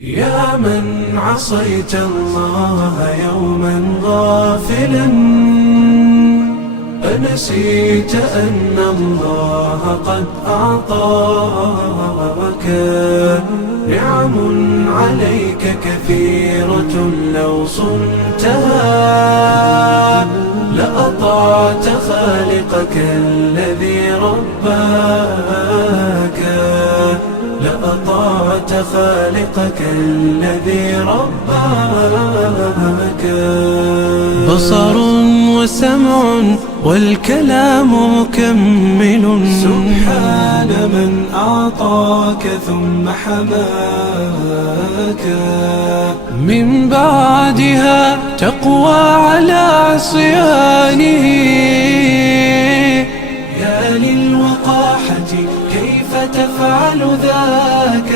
يا من عصيت الله يوما غافلا، أنسيت أن الله قد أعطاك نعم عليك كثيرة، لو صنتها لأطعت خالقك الذي رباك، لأطعت خالقك الذي رباك. بصر وسمع والكلام مكمل، سبحان من أعطاك ثم حماك. من بعدها تقوى على عصيانه، يا للوقاحة كيف تفعل ذاك؟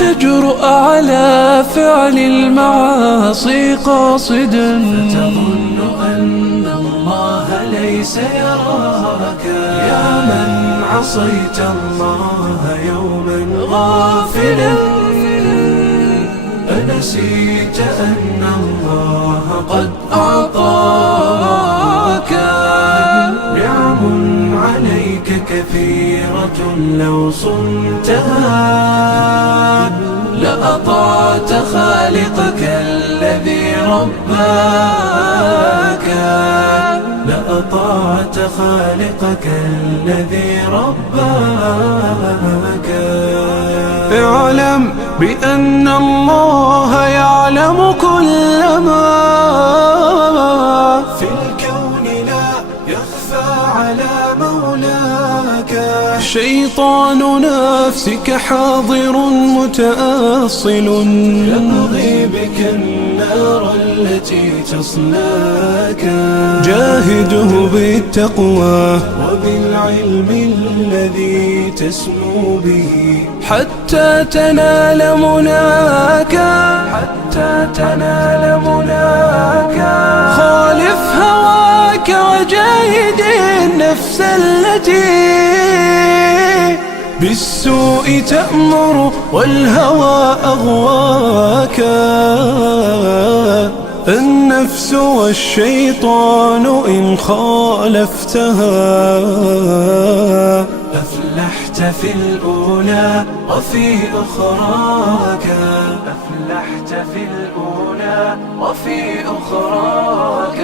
تجرؤ على فعل المعاصي قاصدا، فتظن أن الله ليس يراك. يا من عصيت الله يوما غافلا، أنسيت أن الله قد أعطاك نعم عليك كثيرة، لو صنتها لأطعت خالقك الذي رباك، لأطعت خالقك الذي رباك. اعلم بأن الله يعلم كل ما في الكون، لا يخفى على مولاك. شيطان نفسك حاضر متأصل، يبغي بك النار التي تصلاك. جاهده بالتقوى وبالعلم الذي تسمو به، حتى تنال مناك، حتى تنال مناك. خالف هواك وجاهد النفس التي بالسوء تأمر والهوى أغواك. النفس والشيطان إن خالفتها أفلحت في الأولى وفي أخراك، أفلحت في الأولى وفي أخراك.